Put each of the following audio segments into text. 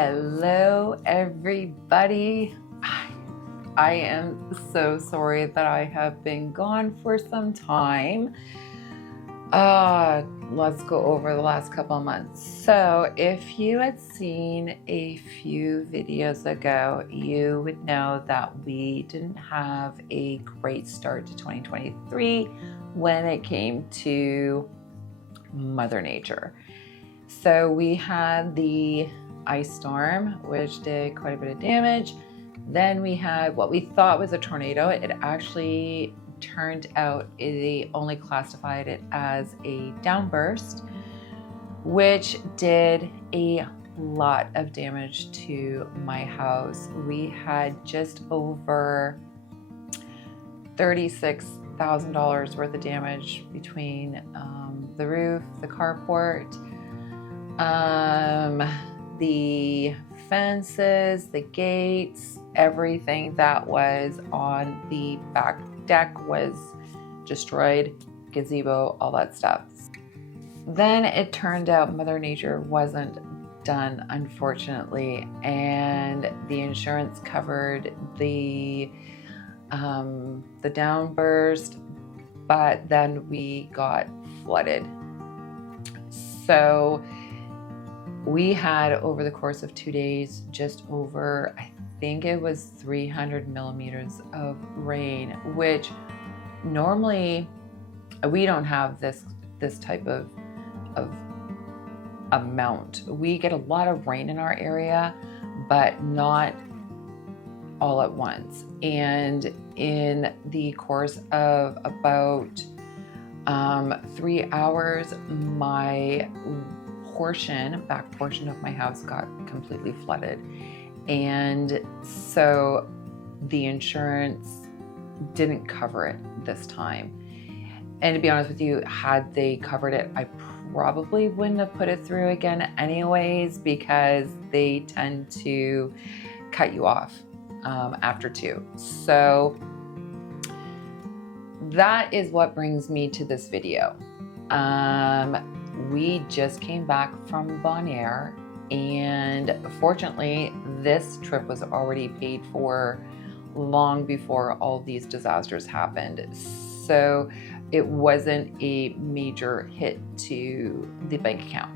Hello, everybody. I am so sorry that I have been gone for some time. Let's go over the last couple of months. So if you had seen a few videos ago, you would know that we didn't have a great start to 2023 when it came to Mother Nature. So we had the ice storm, which did quite a bit of damage. Then we had what we thought was a tornado. It actually turned out they only classified it as a downburst, which did a lot of damage to my house. We had just over $36,000 worth of damage between the roof, the carport, the fences, the gates, everything that was on the back deck was destroyed, gazebo, all that stuff. Then it turned out Mother Nature wasn't done, unfortunately, and the insurance covered the downburst, but then we got flooded. So we had, over the course of 2 days, just over, I think it was 300 millimeters of rain, which normally we don't have this type of amount. We get a lot of rain in our area, but not all at once. And in the course of about 3 hours, my back portion of my house got completely flooded. And so the insurance didn't cover it this time. And to be honest with you, had they covered it, I probably wouldn't have put it through again anyways, because they tend to cut you off after 2. So that is what brings me to this video. We just came back from Bonaire, and fortunately this trip was already paid for long before all these disasters happened. So it wasn't a major hit to the bank account.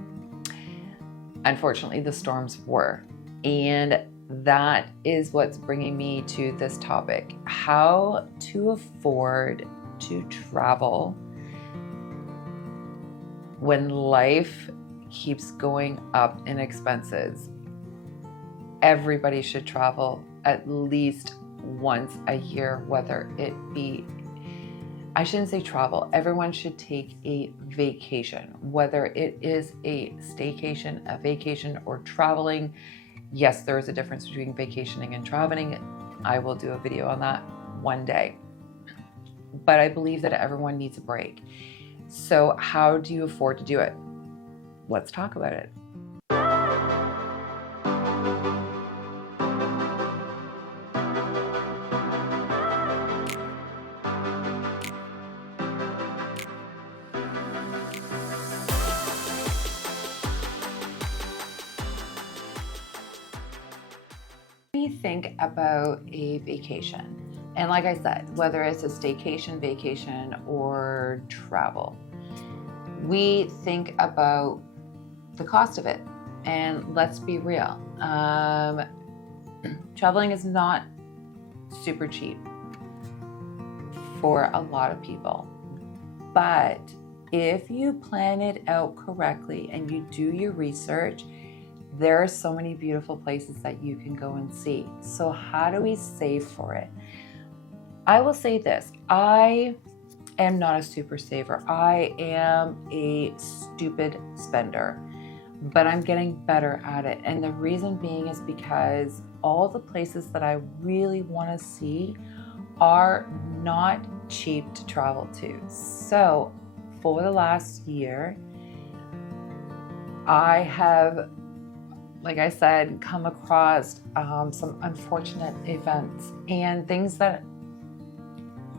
Unfortunately, the storms were. And that is what's bringing me to this topic: how to afford to travel when life keeps going up in expenses. Everybody should travel at least once a year, whether it be, I shouldn't say travel, everyone should take a vacation, whether it is a staycation, a vacation, or traveling. Yes, there is a difference between vacationing and traveling. I will do a video on that one day. But I believe that everyone needs a break. So how do you afford to do it? Let's talk about it. When you think about a vacation, and like I said, whether it's a staycation, vacation, or travel, we think about the cost of it. And let's be real, traveling is not super cheap for a lot of people. But if you plan it out correctly and you do your research, there are so many beautiful places that you can go and see. So how do we save for it? I will say this: I am not a super saver. I am a stupid spender, but I'm getting better at it. And the reason being is because all the places that I really want to see are not cheap to travel to. So for the last year, I have, like I said, come across some unfortunate events and things that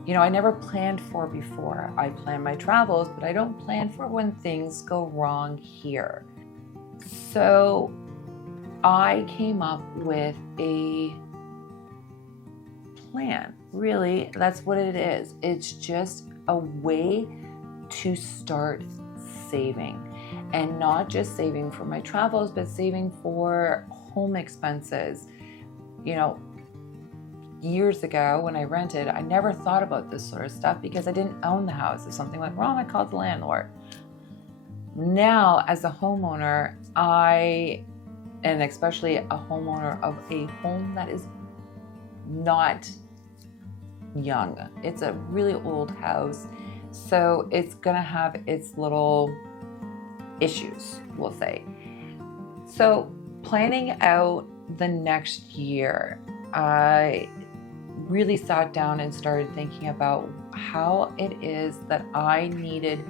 I never planned for before. I plan my travels, but I don't plan for when things go wrong here. So I came up with a plan. Really, that's what it is. It's just a way to start saving, and not just saving for my travels, but saving for home expenses. You know, years ago when I rented, I never thought about this sort of stuff because I didn't own the house. If something went wrong, I called the landlord. Now, as a homeowner, and especially a homeowner of a home that is not young, it's a really old house, so it's gonna have its little issues, we'll say. So planning out the next year, I really sat down and started thinking about how it is that I needed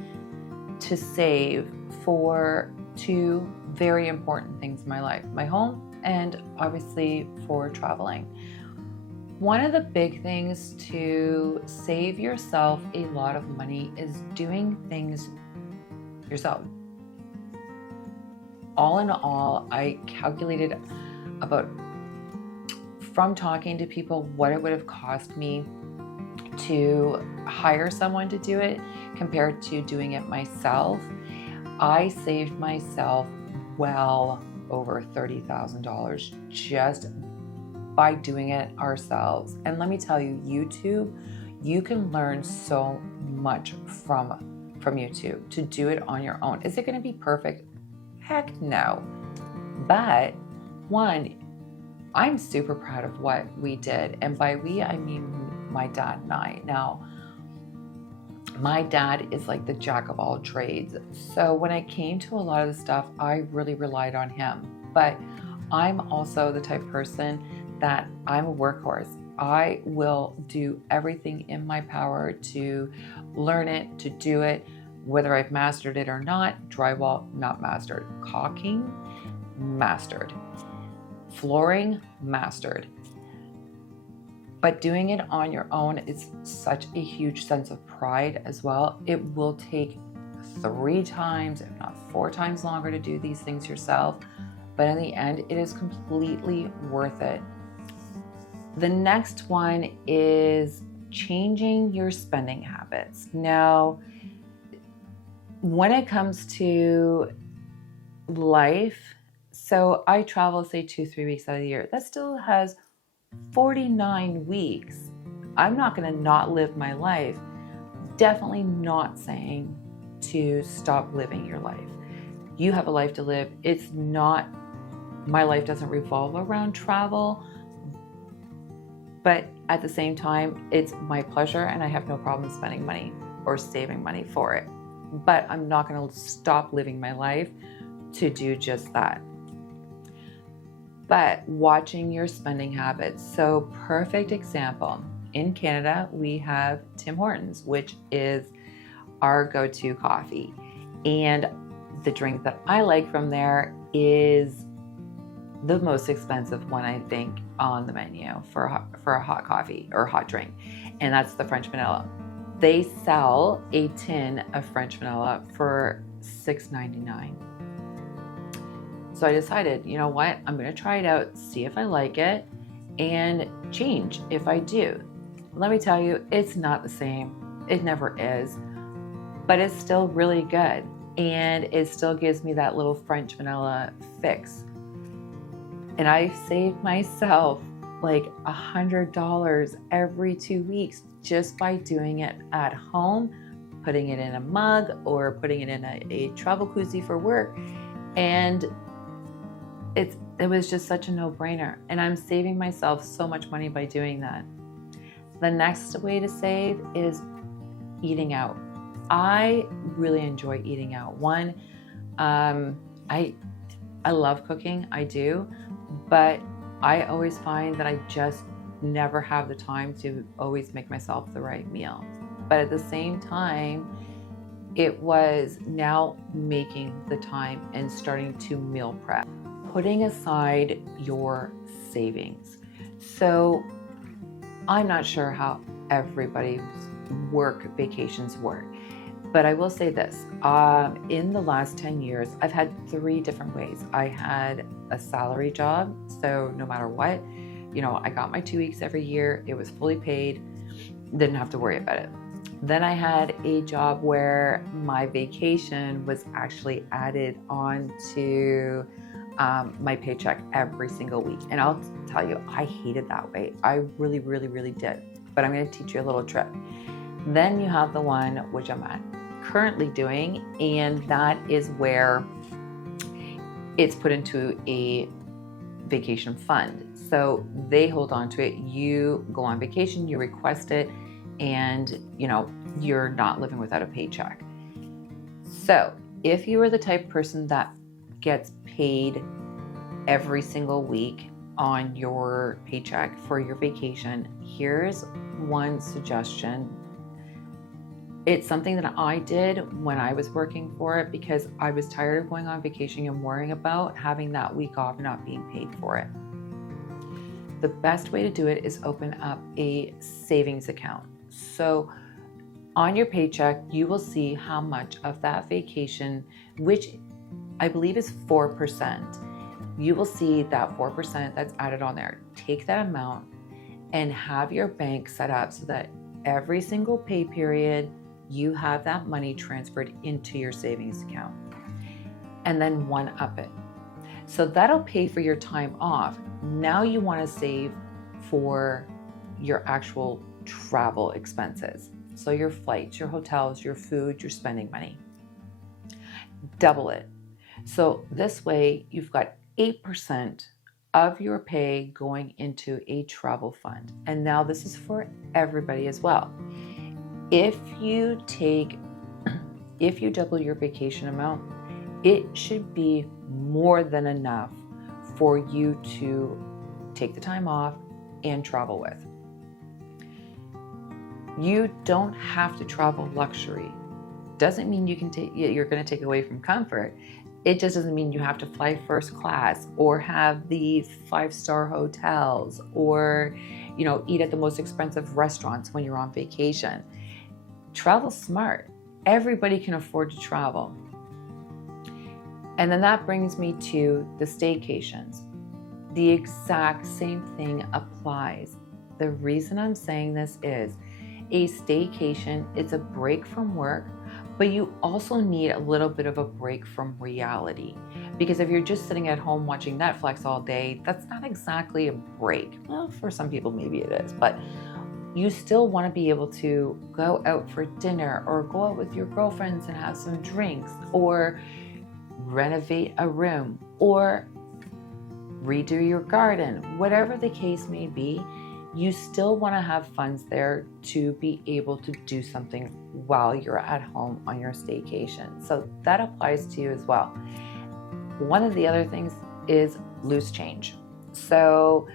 to save for two very important things in my life: my home, and obviously for traveling. One of the big things to save yourself a lot of money is doing things yourself. All in all, I calculated about, from talking to people, what it would have cost me to hire someone to do it compared to doing it myself. I saved myself well over $30,000 just by doing it ourselves. And let me tell you, YouTube, you can learn so much from YouTube to do it on your own. Is it going to be perfect? Heck no. But one, I'm super proud of what we did. And by we, I mean my dad and I. Now, my dad is like the jack of all trades. So when it came to a lot of the stuff, I really relied on him. But I'm also the type of person that I'm a workhorse. I will do everything in my power to learn it, to do it, whether I've mastered it or not. Drywall, not mastered. Caulking, mastered. Flooring, mastered. But doing it on your own is such a huge sense of pride as well. It will take 3 times, if not 4 times longer to do these things yourself. But in the end, it is completely worth it. The next one is changing your spending habits. Now, when it comes to life, so I travel, say 2-3 weeks out of the year. That still has 49 weeks. I'm not going to not live my life. Definitely not saying to stop living your life. You have a life to live. It's not, my life doesn't revolve around travel, but at the same time, it's my pleasure and I have no problem spending money or saving money for it. But I'm not going to stop living my life to do just that. But watching your spending habits. So perfect example. In Canada, we have Tim Hortons, which is our go-to coffee. And the drink that I like from there is the most expensive one, I think, on the menu for a hot coffee or hot drink. And that's the French vanilla. They sell a tin of French vanilla for $6.99. So I decided, you know what, I'm going to try it out, see if I like it, and change if I do. Let me tell you, it's not the same. It never is. But it's still really good. And it still gives me that little French vanilla fix. And I've saved myself like $100 every 2 weeks just by doing it at home, putting it in a mug or putting it in a travel koozie for work. And it was just such a no-brainer. And I'm saving myself so much money by doing that. The next way to save is eating out. I really enjoy eating out. One, I love cooking, I do, but I always find that I just never have the time to always make myself the right meal. But at the same time, it was now making the time and starting to meal prep, putting aside your savings. So I'm not sure how everybody's vacations work, but I will say this. In the last 10 years, I've had 3 different ways. I had a salary job. So no matter what, I got my 2 weeks every year. It was fully paid, didn't have to worry about it. Then I had a job where my vacation was actually added on to my paycheck every single week. And I'll tell you, I hated that way. I really, really, really did. But I'm going to teach you a little trick. Then you have the one which I'm currently doing, and that is where it's put into a vacation fund. So they hold on to it. You go on vacation, you request it, and you're not living without a paycheck. So if you are the type of person that gets paid every single week on your paycheck for your vacation, here's one suggestion. It's something that I did when I was working for it because I was tired of going on vacation and worrying about having that week off and not being paid for it. The best way to do it is open up a savings account. So on your paycheck, you will see how much of that vacation, which I believe is 4%, you will see that 4% that's added on there. Take that amount and have your bank set up so that every single pay period, you have that money transferred into your savings account, and then one up it. So that'll pay for your time off. Now you want to save for your actual travel expenses. So your flights, your hotels, your food, your spending money. Double it. So this way you've got 8% of your pay going into a travel fund. And now this is for everybody as well. If you double your vacation amount, it should be more than enough for you to take the time off and travel with. You don't have to travel luxury. Doesn't mean you're going to take away from comfort. It just doesn't mean you have to fly first class or have the 5-star hotels or, eat at the most expensive restaurants when you're on vacation. Travel smart. Everybody can afford to travel. And then that brings me to the staycations. The exact same thing applies. The reason I'm saying this is a staycation, it's a break from work, but you also need a little bit of a break from reality. Because if you're just sitting at home watching Netflix all day, that's not exactly a break. Well, for some people, maybe it is, but you still want to be able to go out for dinner or go out with your girlfriends and have some drinks or renovate a room or redo your garden. Whatever the case may be, you still want to have funds there to be able to do something while you're at home on your staycation. So that applies to you as well. One of the other things is loose change. So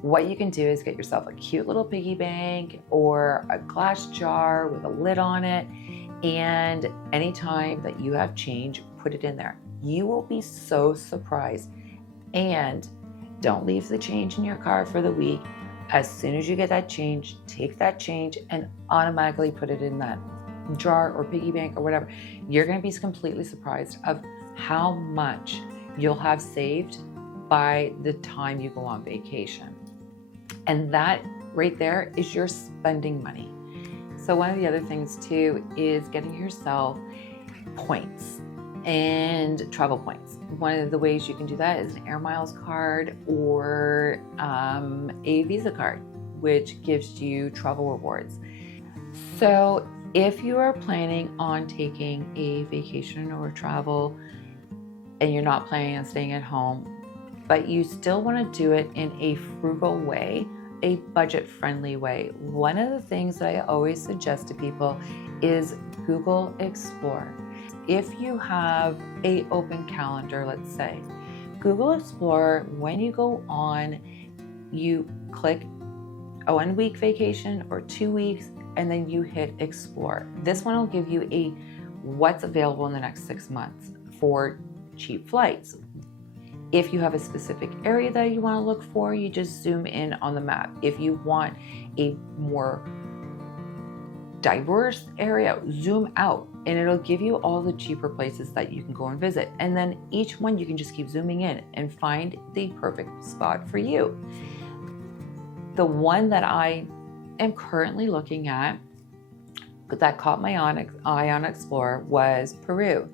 what you can do is get yourself a cute little piggy bank or a glass jar with a lid on it, and anytime that you have change, put it in there. You will be so surprised. And don't leave the change in your car for the week. As soon as you get that change, take that change and automatically put it in that jar or piggy bank or whatever. You're going to be completely surprised of how much you'll have saved by the time you go on vacation. And that right there is your spending money. So one of the other things too is getting yourself points and travel points. One of the ways you can do that is an Air Miles card or a Visa card, which gives you travel rewards. So if you are planning on taking a vacation or travel and you're not planning on staying at home, but you still want to do it in a frugal way, a budget-friendly way, one of the things that I always suggest to people is Google Explore. If you have an open calendar, let's say, Google Explore, when you go on, you click a 1-week vacation or 2 weeks, and then you hit Explore. This one will give you a what's available in the next 6 months for cheap flights. If you have a specific area that you want to look for, you just zoom in on the map. If you want a more diverse area, zoom out, and it'll give you all the cheaper places that you can go and visit. And then each one you can just keep zooming in and find the perfect spot for you. The one that I am currently looking at that caught my eye on Explorer was Peru.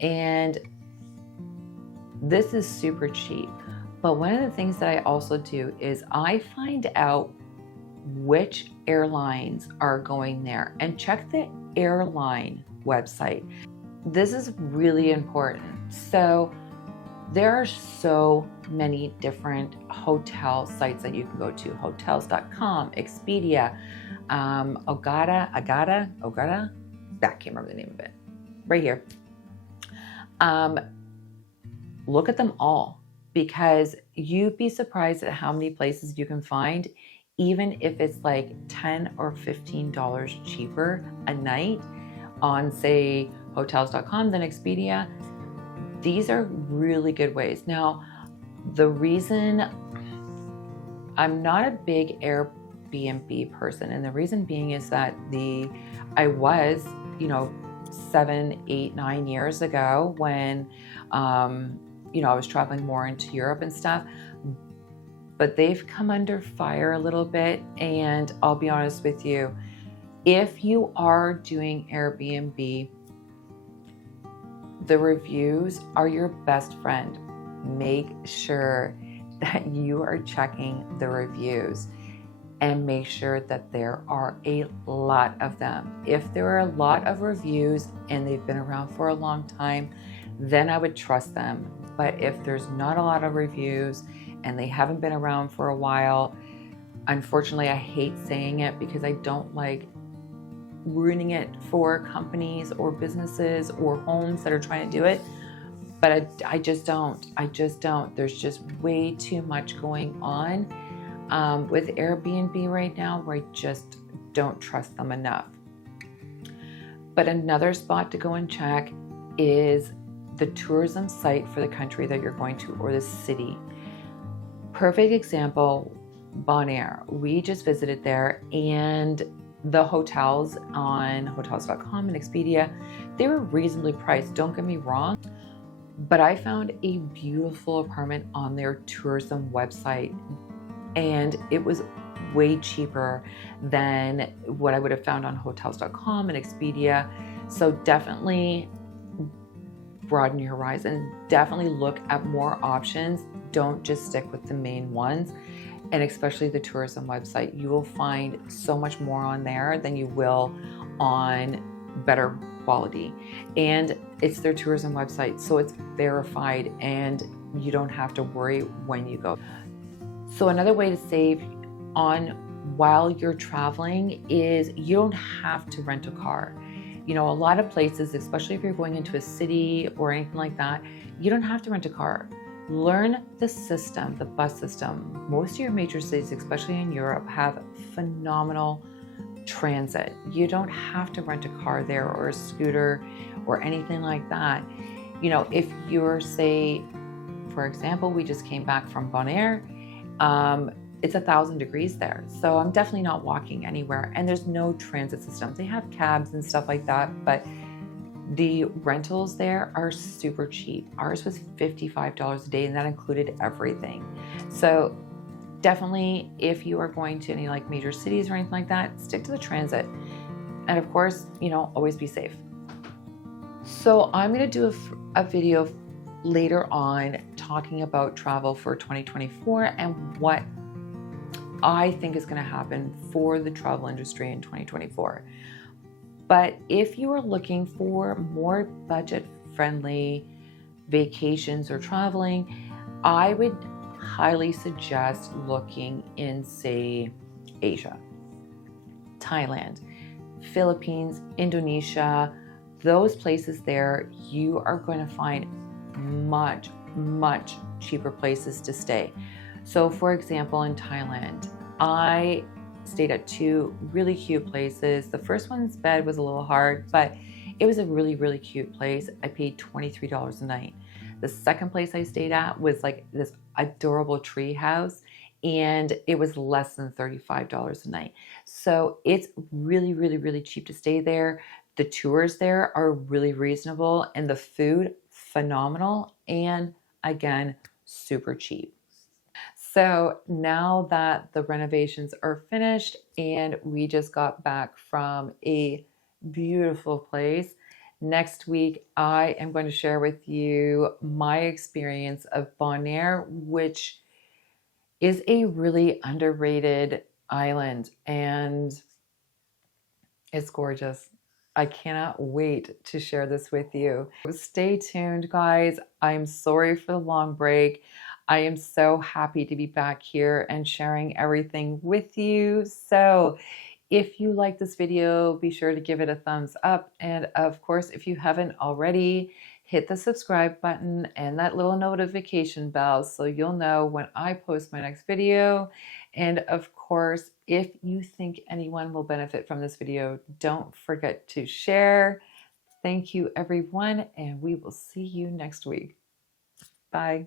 And this is super cheap. But one of the things that I also do is I find out which airlines are going there and check the airline website. This is really important. So there are so many different hotel sites that you can go to. Hotels.com, Expedia, Agata, I can't remember the name of it. Right here. Look at them all, because you'd be surprised at how many places you can find, even if it's like $10 or $15 cheaper a night on, say, hotels.com than Expedia. These are really good ways. Now, the reason I'm not a big Airbnb person, and the reason being is that I was, 7, 8, 9 years ago when, I was traveling more into Europe and stuff, but they've come under fire a little bit. And I'll be honest with you, if you are doing Airbnb, the reviews are your best friend. Make sure that you are checking the reviews and make sure that there are a lot of them. If there are a lot of reviews and they've been around for a long time, then I would trust them. But if there's not a lot of reviews and they haven't been around for a while, unfortunately, I hate saying it because I don't like ruining it for companies or businesses or homes that are trying to do it. But I just don't. There's just way too much going on with Airbnb right now where I just don't trust them enough. But another spot to go and check is the tourism site for the country that you're going to, or the city. Perfect example, Bonaire. We just visited there, and the hotels on hotels.com and Expedia, they were reasonably priced, don't get me wrong, but I found a beautiful apartment on their tourism website, and it was way cheaper than what I would have found on hotels.com and Expedia. So definitely broaden your horizon, definitely look at more options. Don't just stick with the main ones. And especially the tourism website, you will find so much more on there than you will on better quality. And it's their tourism website, so it's verified and you don't have to worry when you go. So another way to save on while you're traveling is you don't have to rent a car. A lot of places, especially if you're going into a city or anything like that, you don't have to rent a car. Learn the system, the bus system. Most of your major cities, especially in Europe, have phenomenal transit. You don't have to rent a car there or a scooter or anything like that. If you're, say, for example, we just came back from Bonaire, it's 1,000 degrees there. So I'm definitely not walking anywhere, and there's no transit system. They have cabs and stuff like that, but the rentals there are super cheap. Ours was $55 a day, and that included everything. So definitely, if you are going to any like major cities or anything like that, stick to the transit. And of course, always be safe. So I'm going to do a video later on talking about travel for 2024 and what I think is going to happen for the travel industry in 2024. But if you are looking for more budget-friendly vacations or traveling, I would highly suggest looking in, say, Asia, Thailand, Philippines, Indonesia. Those places there, you are going to find much, much cheaper places to stay. So for example, in Thailand, I stayed at 2 really cute places. The first one's bed was a little hard, but it was a really, really cute place. I paid $23 a night. The second place I stayed at was like this adorable tree house, and it was less than $35 a night. So it's really, really, really cheap to stay there. The tours there are really reasonable, and the food phenomenal, and again, super cheap. So now that the renovations are finished and we just got back from a beautiful place, next week I am going to share with you my experience of Bonaire, which is a really underrated island, and it's gorgeous. I cannot wait to share this with you. Stay tuned, guys. I'm sorry for the long break. I am so happy to be back here and sharing everything with you. So, if you like this video, be sure to give it a thumbs up. And of course, if you haven't already, hit the subscribe button and that little notification bell so you'll know when I post my next video. And of course, if you think anyone will benefit from this video, don't forget to share. Thank you, everyone, and we will see you next week. Bye.